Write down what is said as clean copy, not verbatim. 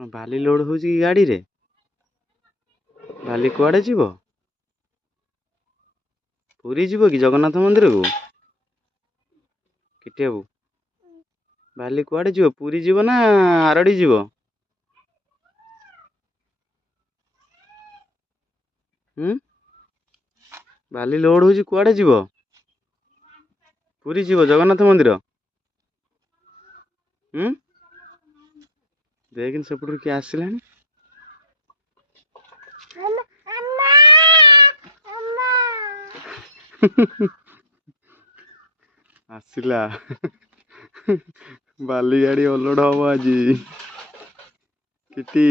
ବାଲି load ହଉଛି କି ଗାଡିରେ? ବାଲି କୁଆଡେ ଯିବ? ପୁରୀ ଯିବ କି ଜଗନ୍ନାଥ ମନ୍ଦିରକୁ? କିଟି ବାବୁ, ବାଲି କୁଆଡେ ଯିବ? ପୁରୀ ଯିବ ନା ଆରଡି ଯିବ? ହୁଁ, ବାଲି ଲୋଡ ହଉଛି କୁଆଡେ ଯିବ? ପୁରୀ ଯିବ ଜଗନ୍ନାଥ ମନ୍ଦିର? ହୁଁ, ଦେଖିନି ସେପଟରୁ କିଏ ଆସିଲାଣି। ଆସିଲା ବାଲି ଗାଡି ଅଲୋଡ ହବ ଆଜି। କିଟି